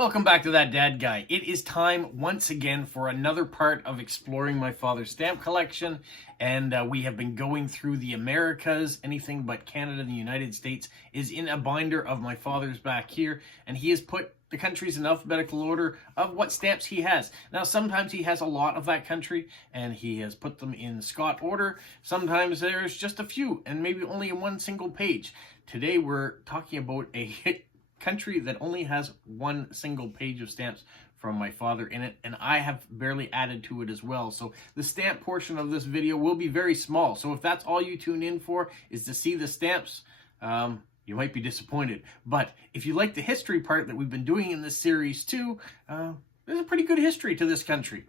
Welcome back to That Dad Guy. It is time once again for another part of exploring my father's stamp collection, and we have been going through the Americas. Anything but Canada and the United States is in a binder of my father's back here, and he has put the countries in alphabetical order of what stamps he has. Now, sometimes he has a lot of that country, and he has put them in Scott order. Sometimes there's just a few, and maybe only in one single page. Today, we're talking about a country that only has one single page of stamps from my father in it, and I have barely added to it as well. So the stamp portion of this video will be very small. So if that's all you tune in for is to see the stamps, you might be disappointed. But if you like the history part that we've been doing in this series too, there's a pretty good history to this country.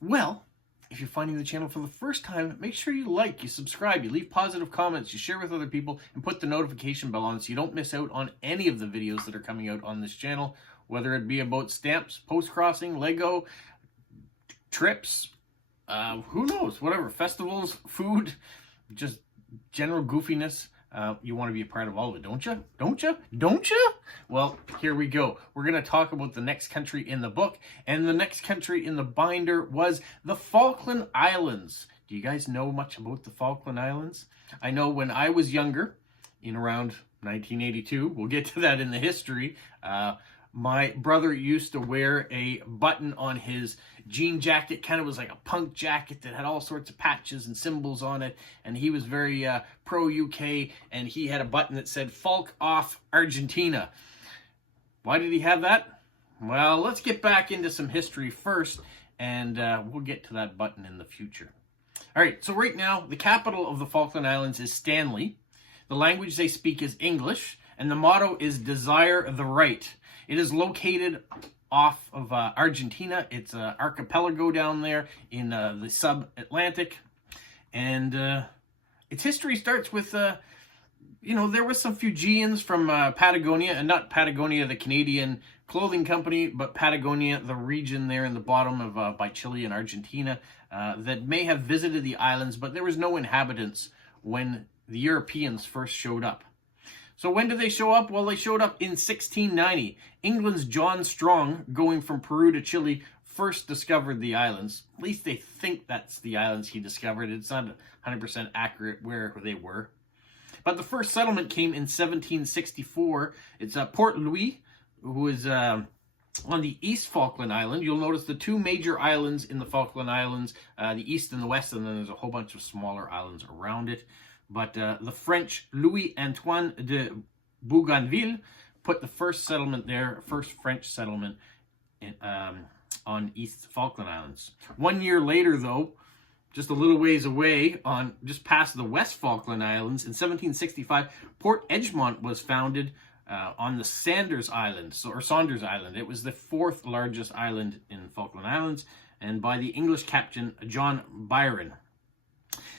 Well, if you're finding the channel for the first time, make sure you like, you subscribe, you leave positive comments, you share with other people, and put the notification bell on so you don't miss out on any of the videos that are coming out on this channel, whether it be about stamps, post-crossing, Lego, trips, who knows, whatever, festivals, food, just general goofiness. You want to be a part of all of it, don't you? Don't you? Don't you? Well, here we go. We're going to talk about the next country in the book, and the next country in the binder was the Falkland Islands. Do you guys know much about the Falkland Islands? I know when I was younger, in around 1982, we'll get to that in the history, my brother used to wear a button on his jean jacket, kind of was like a punk jacket that had all sorts of patches and symbols on it, and he was very pro-UK, and he had a button that said, "Falk off Argentina." Why did he have that? Well, let's get back into some history first, and we'll get to that button in the future. All right, so right now, the capital of the Falkland Islands is Stanley. The language they speak is English, and the motto is "Desire the Right." It is located off of Argentina. It's an archipelago down there in the sub-Atlantic. And its history starts with, there were some Fuegians from Patagonia, and not Patagonia, the Canadian clothing company, but Patagonia, the region there in the bottom of by Chile and Argentina, that may have visited the islands, but there was no inhabitants when the Europeans first showed up. So when did they show up? Well, they showed up in 1690. England's John Strong, going from Peru to Chile, first discovered the islands. At least they think that's the islands he discovered. It's not 100% accurate where they were. But the first settlement came in 1764. It's Port Louis, who is on the East Falkland Island. You'll notice the two major islands in the Falkland Islands, the East and the West, and then there's a whole bunch of smaller islands around it. But the French Louis-Antoine de Bougainville put the first settlement there, first French settlement on East Falkland Islands. 1 year later, though, just a little ways away, just past the West Falkland Islands, in 1765, Port Egmont was founded on the Saunders Island. It was the fourth largest island in Falkland Islands, and by the English captain John Byron.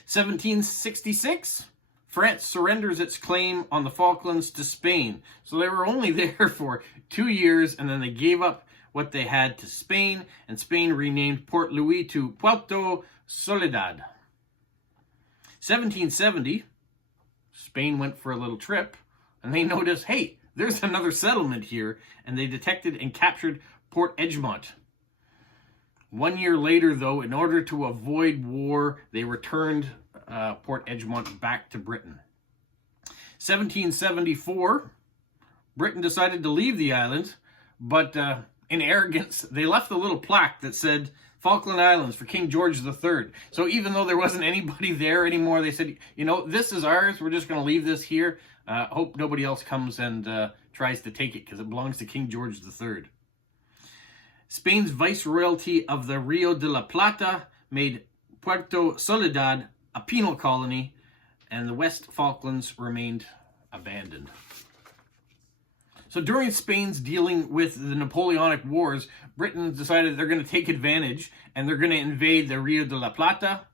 1766, France surrenders its claim on the Falklands to Spain. So they were only there for 2 years, and then they gave up what they had to Spain, and Spain renamed Port Louis to Puerto Soledad. 1770, Spain went for a little trip, and they noticed, hey, there's another settlement here, and they detected and captured Port Egmont. 1 year later, though, in order to avoid war, they returned Port Egmont back to Britain. 1774, Britain decided to leave the island, but in arrogance, they left a little plaque that said, "Falkland Islands for King George III." So even though there wasn't anybody there anymore, they said, this is ours, we're just going to leave this here. Hope nobody else comes and tries to take it, because it belongs to King George III. Spain's viceroyalty of the Rio de la Plata made Puerto Soledad a penal colony, and the West Falklands remained abandoned. So during Spain's dealing with the Napoleonic Wars, Britain decided they're going to take advantage, and they're going to invade the Rio de la Plata.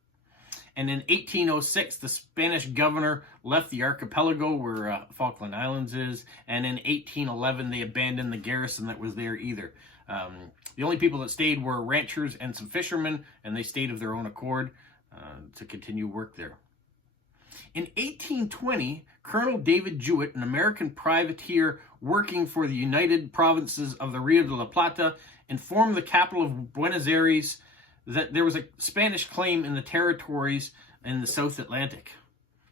And in 1806, the Spanish governor left the archipelago where Falkland Islands is, and in 1811, they abandoned the garrison that was there either. The only people that stayed were ranchers and some fishermen, and they stayed of their own accord to continue work there. In 1820, Colonel David Jewett, an American privateer working for the United Provinces of the Rio de la Plata, informed the capital of Buenos Aires that there was a Spanish claim in the territories in the South Atlantic.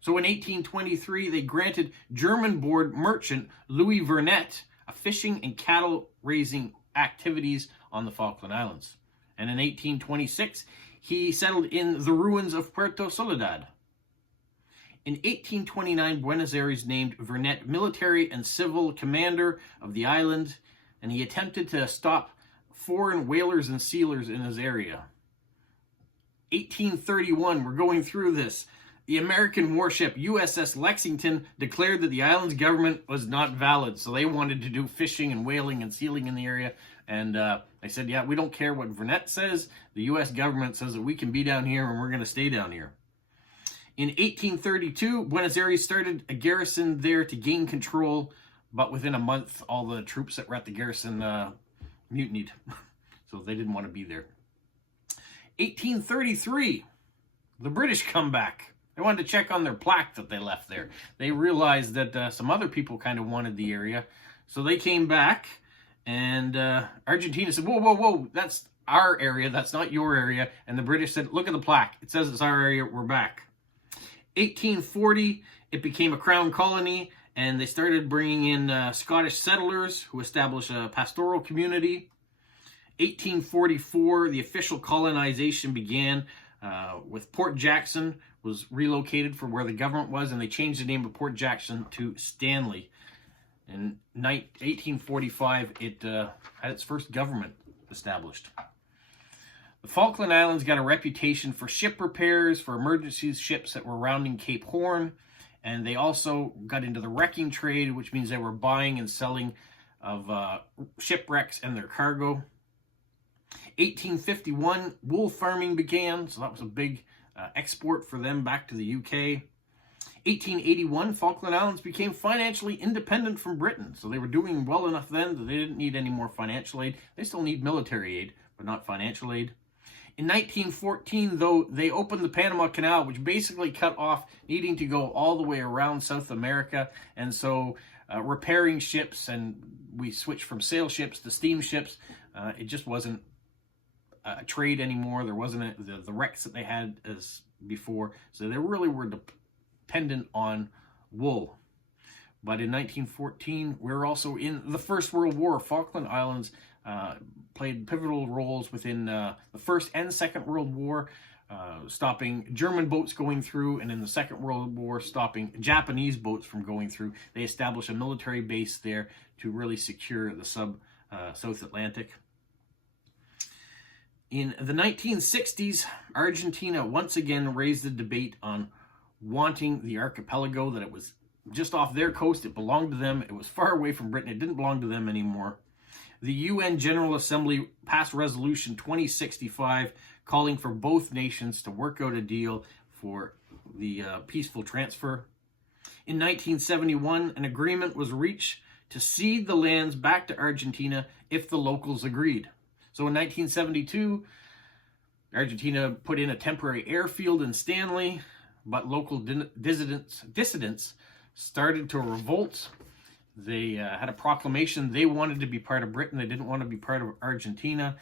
So in 1823, they granted German-born merchant Louis Vernet a fishing and cattle-raising activities on the Falkland Islands. And in 1826, he settled in the ruins of Puerto Soledad. In 1829, Buenos Aires named Vernet military and civil commander of the island, and he attempted to stop foreign whalers and sealers in his area. 1831, we're going through this. The American warship USS Lexington declared that the island's government was not valid, so they wanted to do fishing and whaling and sealing in the area. And they said, yeah, we don't care what Vernet says. The U.S. government says that we can be down here and we're going to stay down here. In 1832, Buenos Aires started a garrison there to gain control, but within a month, all the troops that were at the garrison mutinied, so they didn't want to be there. 1833, the British come back. They wanted to check on their plaque that they left there. They realized that some other people kind of wanted the area, so they came back, and Argentina said, whoa, whoa, whoa, that's our area, that's not your area. And the British said, look at the plaque. It says it's our area, we're back. 1840, it became a crown colony, and they started bringing in Scottish settlers who established a pastoral community. 1844, the official colonization began with Port Jackson was relocated for where the government was, and they changed the name of Port Jackson to Stanley. In 1845, it had its first government established. The Falkland Islands got a reputation for ship repairs, for emergency ships that were rounding Cape Horn, and they also got into the wrecking trade, which means they were buying and selling of shipwrecks and their cargo. 1851, wool farming began, so that was a big export for them back to the UK. 1881, Falkland Islands became financially independent from Britain, so they were doing well enough then that they didn't need any more financial aid. They still need military aid, but not financial aid. In 1914, though, they opened the Panama Canal, which basically cut off needing to go all the way around South America, and so repairing ships, and we switched from sail ships to steamships. It just wasn't a trade anymore. There wasn't the wrecks that they had as before, so they really were dependent on wool. But in 1914, we were also in the First World War. Falkland Islands played pivotal roles within the First and Second World War, stopping German boats going through, and in the Second World War, stopping Japanese boats from going through. They established a military base there to really secure the South Atlantic. In the 1960s, Argentina once again raised the debate on wanting the archipelago, that it was just off their coast, it belonged to them, it was far away from Britain, it didn't belong to them anymore. The UN General Assembly passed Resolution 2065 calling for both nations to work out a deal for the peaceful transfer. In 1971, an agreement was reached to cede the lands back to Argentina if the locals agreed. So in 1972, Argentina put in a temporary airfield in Stanley, but local dissidents started to revolt. They had a proclamation. They wanted to be part of Britain. They didn't want to be part of Argentina.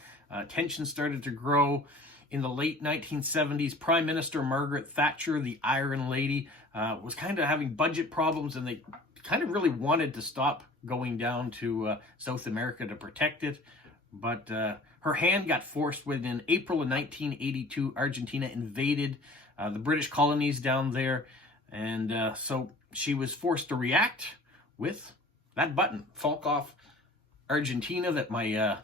Tensions started to grow. In the late 1970s, Prime Minister Margaret Thatcher, the Iron Lady, was kind of having budget problems, and they kind of really wanted to stop going down to South America to protect it. But her hand got forced when in April of 1982, Argentina invaded the British colonies down there. And so she was forced to react with that button, Falk Off Argentina, that my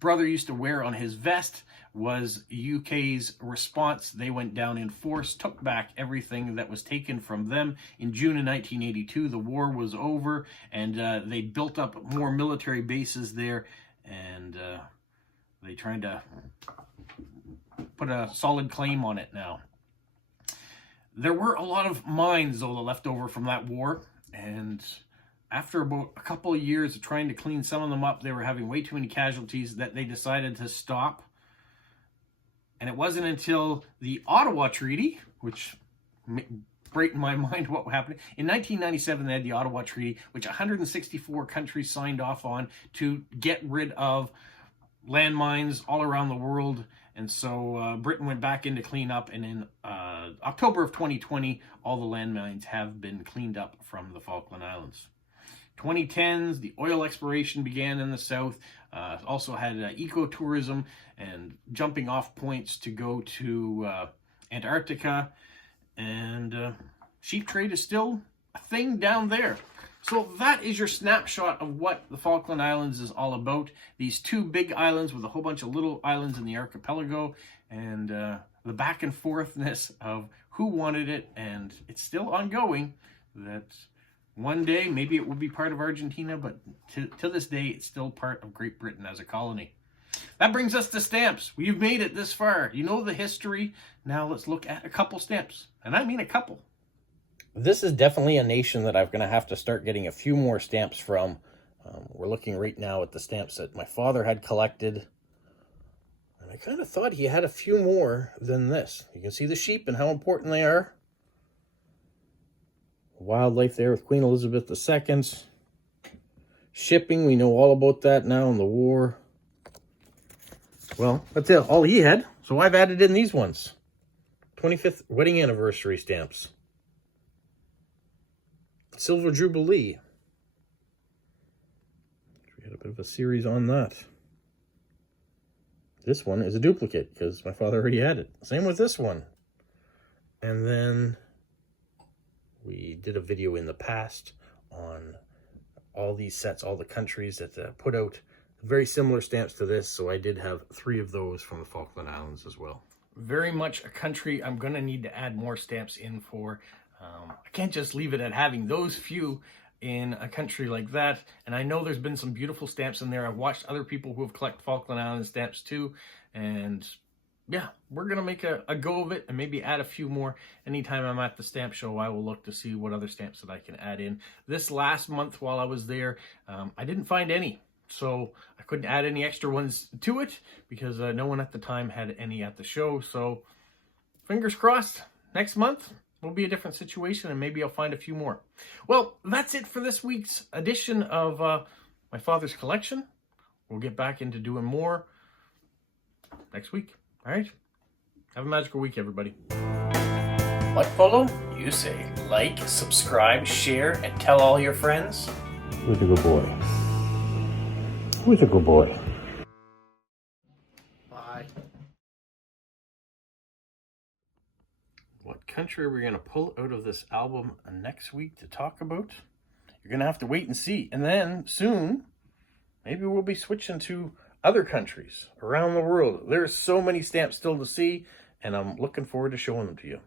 brother used to wear on his vest, was UK's response. They went down in force, took back everything that was taken from them. In June of 1982, the war was over, and they built up more military bases there, and they tried to put a solid claim on it now. There were a lot of mines, though, left over from that war, and after about a couple of years of trying to clean some of them up, they were having way too many casualties that they decided to stop. And it wasn't until the Ottawa Treaty, which bright in my mind what happened. In 1997, they had the Ottawa Treaty, which 164 countries signed off on to get rid of landmines all around the world. And so Britain went back in to clean up, and in October of 2020, all the landmines have been cleaned up from the Falkland Islands. 2010s, the oil exploration began in the south. Also had ecotourism and jumping off points to go to Antarctica. And sheep trade is still a thing down there. So that is your snapshot of what the Falkland Islands is all about. These two big islands with a whole bunch of little islands in the archipelago, and the back and forthness of who wanted it, and it's still ongoing. That one day maybe it will be part of Argentina, but to this day it's still part of Great Britain as a colony. That brings us to stamps. We've made it this far. You know the history. Now let's look at a couple stamps, and I mean a couple. This is definitely a nation that I'm going to have to start getting a few more stamps from. We're looking right now at the stamps that my father had collected. And I kind of thought he had a few more than this. You can see the sheep and how important they are. Wildlife there with Queen Elizabeth II. Shipping, we know all about that now in the war. Well, that's all he had. So I've added in these ones. 25th wedding anniversary stamps. Silver Jubilee. We had a bit of a series on that. This one is a duplicate because my father already had it. Same with this one. And then we did a video in the past on all these sets, all the countries that put out very similar stamps to this. So I did have 3 of those from the Falkland Islands as well. Very much a country I'm going to need to add more stamps in for. I can't just leave it at having those few in a country like that. And I know there's been some beautiful stamps in there. I've watched other people who have collected Falkland Island stamps too. And yeah, we're going to make a go of it and maybe add a few more. Anytime I'm at the stamp show, I will look to see what other stamps that I can add in. This last month while I was there, I didn't find any. So I couldn't add any extra ones to it because no one at the time had any at the show. So fingers crossed, next month will be a different situation, and maybe I'll find a few more. Well, that's it for this week's edition of my father's collection. We'll get back into doing more next week. All right? Have a magical week, everybody. What, Polo? You say like, subscribe, share, and tell all your friends. Who's a good boy? Who's a good boy? Bye. What country are we going to pull out of this album next week to talk about? You're going to have to wait and see. And then soon, maybe we'll be switching to other countries around the world. There's so many stamps still to see, and I'm looking forward to showing them to you.